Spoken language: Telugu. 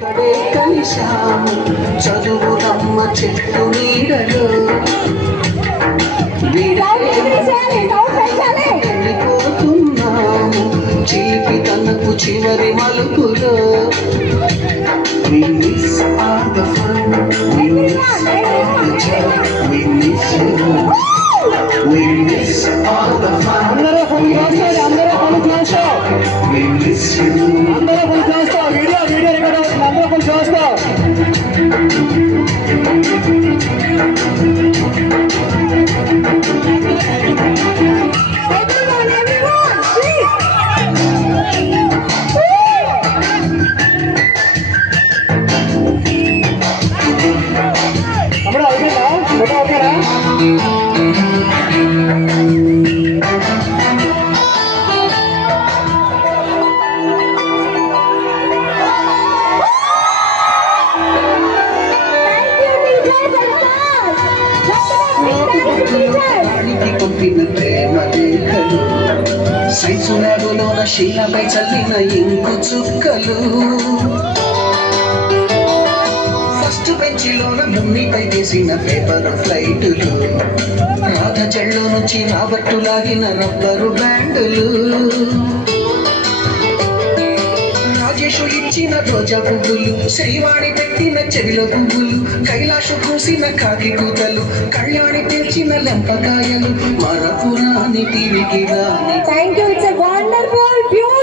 కలిశాము చదువులమ్మ చెట్టు నీడలో వెళ్ళిపోతున్నాము చిలిపి తనకు చివరి మలుపులో. We miss all the fun, we miss all the joy, we miss you, we miss all the fun, we miss you. సైజులాగులోన శీలపై చల్లిన ఇంకు చుక్కలు ఫస్ట్ బెంచిలోన మున్నిపై వేసిన పేపర్ ఫ్లైటులు రాధ చెళ్ళు నుంచి రాబట్టు లాగిన రబ్బరు బ్యాండులు రాజేషు ఇచ్చిన రోజా పువ్వులు శ్రీవాణి పెట్టిన చెవిలో పువ్వులు కైలాషు కూసిన కాకి కూతలు కళ్యాణి పిలిచిన లెంపకాయలు మరపురాని తిరిగి రాని. Thank you. It's a wonderful, beautiful